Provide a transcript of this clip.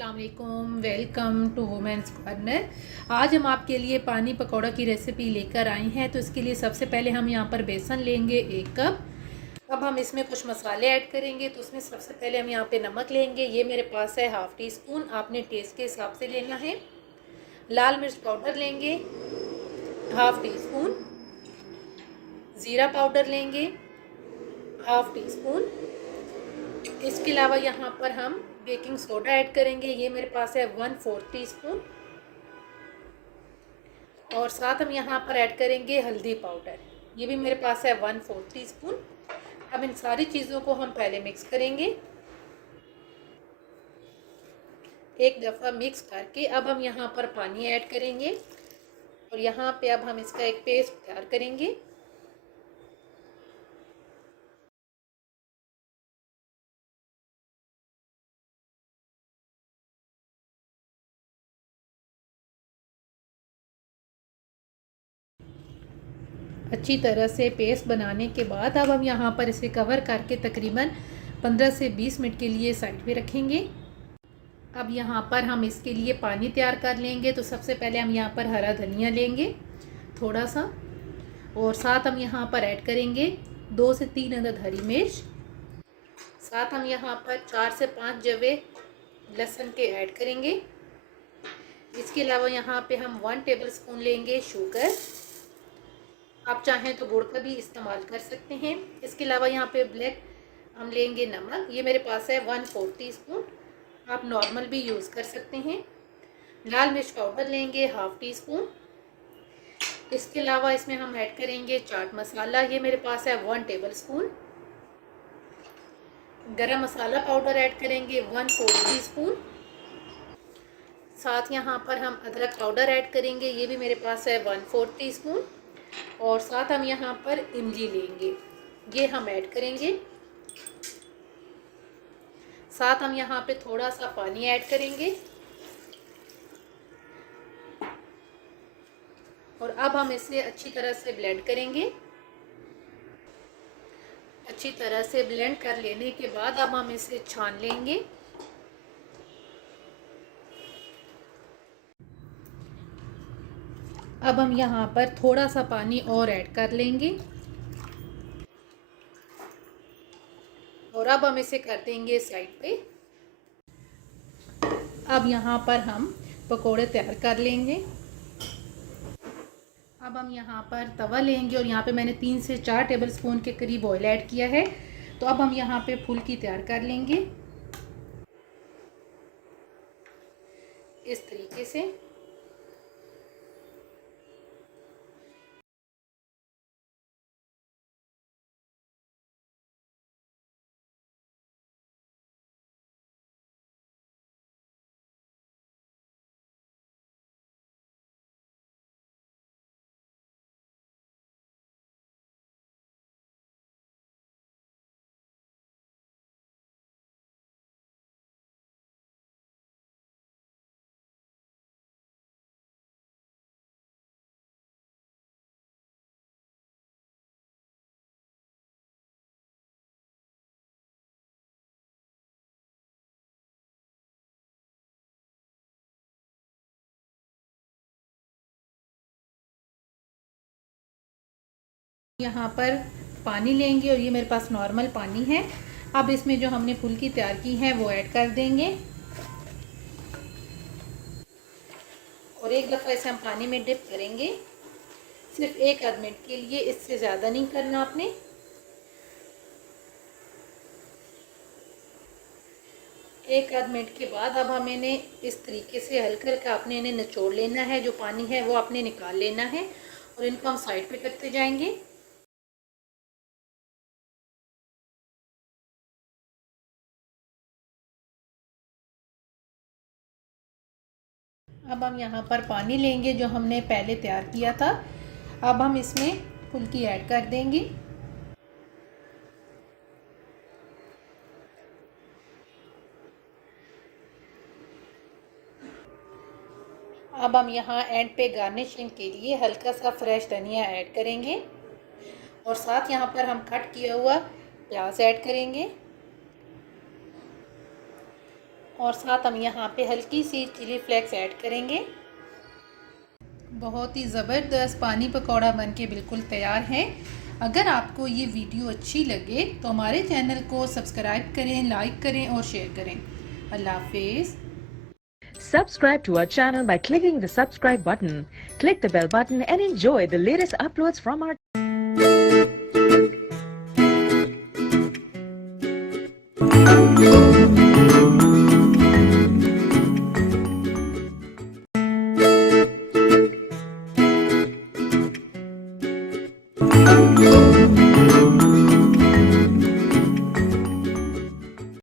अस्सलाम वालेकुम, welcome to women's corner. आज हम आपके लिए पानी पकौड़ा की रेसिपी लेकर आए हैं। तो इसके लिए सबसे पहले हम यहाँ पर बेसन लेंगे 1 कप। अब हम इसमें कुछ मसाले ऐड करेंगे। तो उसमें सबसे पहले हम यहाँ पे नमक लेंगे। ये मेरे पास है हाफ़ टी स्पून, आपने टेस्ट के हिसाब से लेना है। लाल मिर्च पाउडर लेंगे हाफ़ टी स्पून। ज़ीरा पाउडर लेंगे हाफ़ टी स्पून। इसके अलावा यहाँ पर हम बेकिंग सोडा ऐड करेंगे। ये मेरे पास है 1/4 टीस्पून। और साथ हम यहाँ पर ऐड करेंगे हल्दी पाउडर। ये भी मेरे पास है 1/4 टीस्पून। अब इन सारी चीज़ों को हम पहले मिक्स करेंगे। एक दफ़ा मिक्स करके अब हम यहाँ पर पानी ऐड करेंगे और यहाँ पे अब हम इसका एक पेस्ट तैयार करेंगे। अच्छी तरह से पेस्ट बनाने के बाद अब हम यहाँ पर इसे कवर करके तकरीबन 15 से 20 मिनट के लिए साइड पे रखेंगे। अब यहाँ पर हम इसके लिए पानी तैयार कर लेंगे। तो सबसे पहले हम यहाँ पर हरा धनिया लेंगे थोड़ा सा, और साथ हम यहाँ पर ऐड करेंगे 2 से 3 अदद हरी मिर्च। साथ हम यहाँ पर 4 से 5 जवे लहसुन के ऐड करेंगे। इसके अलावा यहाँ पे हम 1 टेबल स्पून लेंगे शुगर। आप चाहें तो गुड़ का भी इस्तेमाल कर सकते हैं। इसके अलावा यहाँ पे ब्लैक हम लेंगे नमक। ये मेरे पास है 1/4 टीस्पून, आप नॉर्मल भी यूज़ कर सकते हैं। लाल मिर्च पाउडर लेंगे हाफ़ टी स्पून। इसके अलावा इसमें हम ऐड करेंगे चाट मसाला। ये मेरे पास है 1 टेबल स्पून। गरम मसाला पाउडर ऐड करेंगे 1/4 टीस्पून। साथ यहाँ पर हम अदरक पाउडर ऐड करेंगे। ये भी मेरे पास है 1/4 टीस्पून। और साथ हम यहाँ पर इमली लेंगे, ये हम ऐड करेंगे। साथ हम यहाँ पे थोड़ा सा पानी ऐड करेंगे और अब हम इसे अच्छी तरह से ब्लेंड करेंगे। अच्छी तरह से ब्लेंड कर लेने के बाद अब हम इसे छान लेंगे। अब हम यहाँ पर थोड़ा सा पानी और ऐड कर लेंगे और अब हम इसे कर देंगे साइड पे। अब यहाँ पर हम पकोड़े तैयार कर लेंगे। अब हम यहाँ पर तवा लेंगे और यहाँ पे मैंने 3 से 4 टेबल स्पून के करीब ऑयल ऐड किया है। तो अब हम यहाँ पे फुल्की तैयार कर लेंगे इस तरीके से। यहाँ पर पानी लेंगे और ये मेरे पास नॉर्मल पानी है। अब इसमें जो हमने फुल्की तैयार की है वो ऐड कर देंगे और एक दफ़ा इसे हम पानी में डिप करेंगे, सिर्फ 1 आध मिनट के लिए, इससे ज़्यादा नहीं करना आपने। एक आध मिनट के बाद अब हमें इन्हें इस तरीके से हल्का हल्का आपने इन्हें निचोड़ लेना है। जो पानी है वो आपने निकाल लेना है और इनको हम साइड पे करते जाएंगे। अब हम यहाँ पर पानी लेंगे जो हमने पहले तैयार किया था। अब हम इसमें फुल्की ऐड कर देंगे। अब हम यहाँ एंड पे गार्निशिंग के लिए हल्का सा फ्रेश धनिया ऐड करेंगे और साथ यहाँ पर हम कट किया हुआ प्याज ऐड करेंगे और साथ हम यहाँ पे हल्की सी चिली फ्लेक्स ऐड करेंगे। बहुत ही ज़बरदस्त पानी पकौड़ा बनके बिल्कुल तैयार है। अगर आपको ये वीडियो अच्छी लगे तो हमारे चैनल को सब्सक्राइब करें, लाइक करें और शेयर करें। अल्लाह हाफिज़। Subscribe to our channel by clicking the subscribe button. Click the bell button and enjoy the latest uploads from our